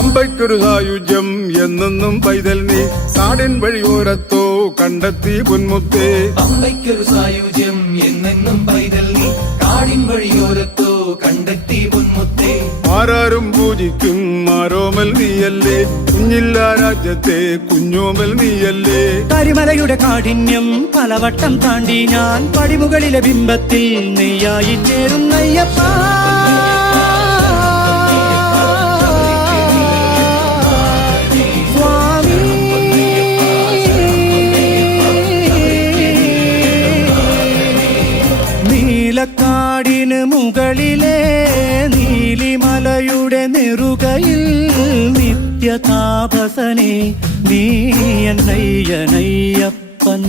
പമ്പയ്ക്കൊരു സായുജ്യം എന്നെന്നും പൈതൽ നീ നാടിൻ വഴിയോരത്തോ കണ്ടെത്തി പൊന്മുത്തേ പമ്പയ്ക്കൊരു സായുജ്യം എന്നെന്നും പൈതൽ നീ കാടിൻ വഴിയോരത്തോ കണ്ടെത്തി പൊന്മുത്തേ ആരാരും പൂജിക്കും മാരോമൽ നീയല്ലേ. കുഞ്ഞില്ല രാജ്യത്തെ കുഞ്ഞോമൽ നീയല്ലേ. കരിമലയുടെ കാഠിന്യം പലവട്ടം താണ്ടി ഞാൻ പടിമുകളിലെ ബിംബത്തിൽ നെയ്യായി ചേരുന്നയ്യപ്പ നീലക്കാടിന് മുകളിലെ നീലിമലയുടെ നെറുകയിൽ നിത്യതാപസനെ നീ എന്നയ്യനയ്യപ്പൻ